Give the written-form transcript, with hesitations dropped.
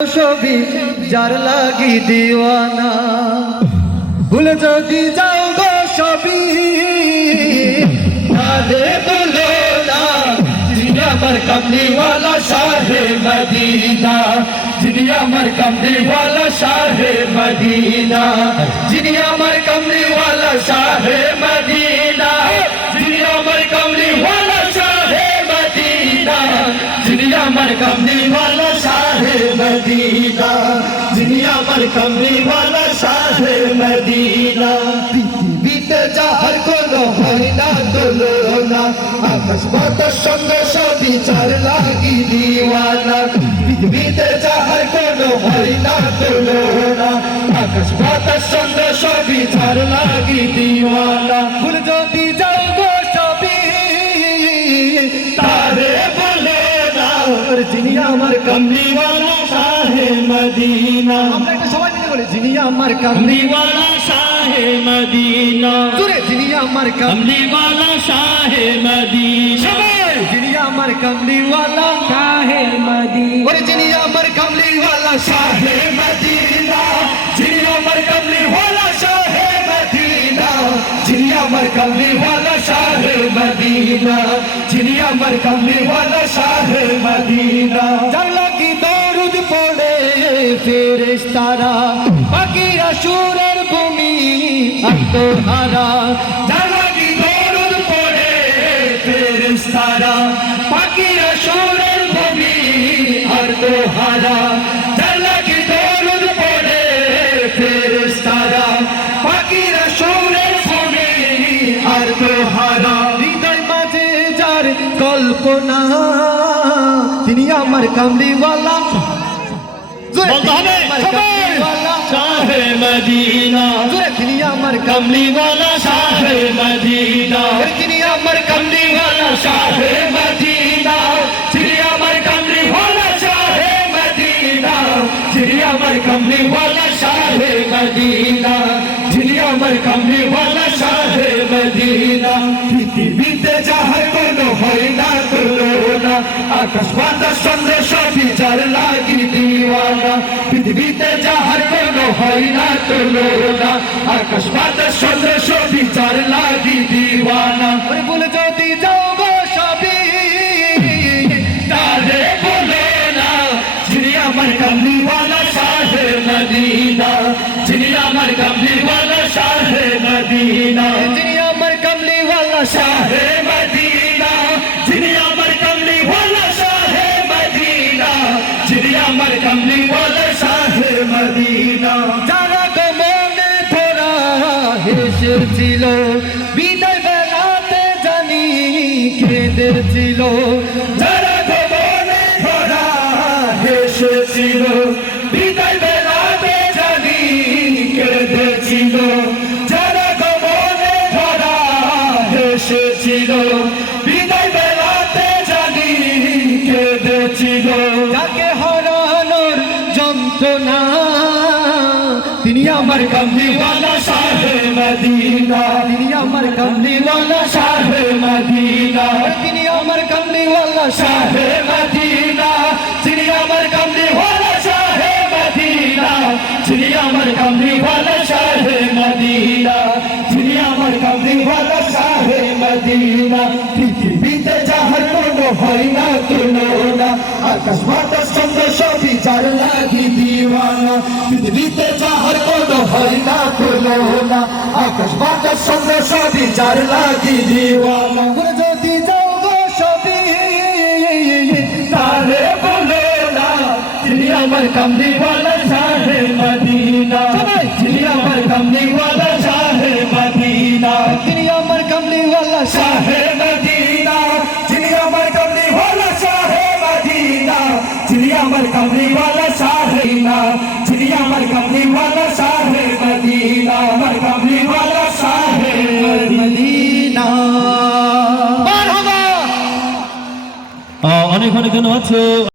ছবি যার লাগি দিওয়ানা ভুলে যদি যাও গো সবই তাহলে বলো না যিনি আমার কামলিওয়ালা শাহে মদিনা, যিনি আমার কামলিওয়ালা শাহে মদিনা, যিনি আমার কামলিওয়ালা শাহে মদিনা, যিনি আমার কামলিওয়ালা শাহে মদিনা, যিনি আমার কামলিওয়ালা শাহে মদিনা, যিনি আমার কামলিওয়ালা শাহে মদিনা। পৃথিবীতে যাহার কোনো হয় না তুলনা, আকাশ বাতাস সঙ্গে সবই যার লাগি দিওয়ানা। পৃথিবীতে যাহার কোনো হয় না তুলনা, আকাশ বাতাস সঙ্গে সবই যার লাগি দিওয়ানা। ভুল যদি যাও গো সবই তারে বলে না যিনি আমার কামলিওয়ালা শাহে মদিনা। আমরা এটা সবাই মিলে বলি যিনি আমার কামলিওয়ালা শাহে মদিনা, যিনি আমার কামলিওয়ালা শাহে মদিনা, যিনি আমার কামলিওয়ালা শাহে মদিনা, যিনি আমার কামলিওয়ালা শাহে মদিনা, যিনি আমার কামলিওয়ালা শাহে মদিনা, যিনি আমার কামলিওয়ালা শাহে মদিনা, যিনি আমার কামলিওয়ালা শাহে মদিনা। যার লাগি দরুদ পড়ে ফেরেশতারা পাখিরা সুরের ভূমি আত্মহারা, যার লাগি দরুদ পড়ে ফেরেশতারা পাখিরা সুরের ভূমি আত্মহারা, যার লাগি দরুদ পড়ে ফেরেশতারা পাখিরা সুরের ভূমি আত্মহারা। হৃদয় মাঝে যার কল্পনা তিনি আমার কামলিওয়ালা শাহে মদিনা, তিনি আমার কামলিওয়ালা শাহে মদিনা, তিনি আমার কামলিওয়ালা শাহে মদিনা, তিনি আমার কামলিওয়ালা শাহে মদিনা, তিনি আমার কামলিওয়ালা শাহে মদিনা, যিনি আমার কামলিওয়ালা শাহে মদিনা। পৃথিবীতে যাহার কোনো হয় না তুলনা, আকাশ বাতাস চন্দ্র সবই যার লাগি দিওয়ানা। পৃথিবীতে যাহার কোনো হয় না তুলনা, আকাশ বাতাস চন্দ্র সবই যার লাগি দিওয়ানা। বলে যদি যাও গো সবই তারে বলে না যিনি আমার কামলিওয়ালা শাহে মদিনা, যিনি আমার কামলিওয়ালা শাহে মদিনা, যিনি আমার কামলিওয়ালা শাহে মদিনা, যিনি আমার কামলিওয়ালা শাহে মদিনা, যিনি আমার কামলিওয়ালা শাহে মদিনা। যারা গমনে ধরা হেসেছিল বিদায় বেলাতে জানি কেঁদেছিল, যারা গমনে ধরা হেসেছিল বিদায় বেলাতে জানি কেঁদেছিল, যারা গমনে ধরা হেসেছিল বিদায় বেলাতে জানি কেঁদেছিল। যাকে হারানোর যন্ত্রণা তিনি আমার কামলিওয়ালা শাহে মদিনা, তিনি আমার কামলিওয়ালা শাহে মদিনা, তিনি আমার কামলিওয়ালা শাহে মদিনা, তিনি আমার কামলিওয়ালা শাহে মদিনা, যিনি আমার কামলিওয়ালা শাহে মদিনা, যিনি আমার কামলিওয়ালা শাহে মদিনা। পৃথিবীতে যাহার কোনো হয় না তুলনা, আকাশ বাতাস চন্দ্র সবই যার লাগি দিওয়ানা। পৃথিবীতে যাহার কোনো হয় না তুলনা, আকাশ বাতাস চন্দ্র সবই যার লাগি দিওয়ানা। যদি যাও গো সবই তারে বলে না যিনি আমার কামলিওয়ালা শাহে মদিনা, যিনি আমার কামলিওয়ালা শাহে মদিনা, তিনি আমার কামলিওয়ালা শাহে মদিনা, যিনি আমার কামলিওয়ালা শাহে মদিনা, যিনি আমার কামলিওয়ালা শাহে না, যিনি আমার কামলিওয়ালা শাহে মদিনা, আমার কামলিওয়ালা শাহে মদিনা। অনেক অনেক ধন্যবাদ।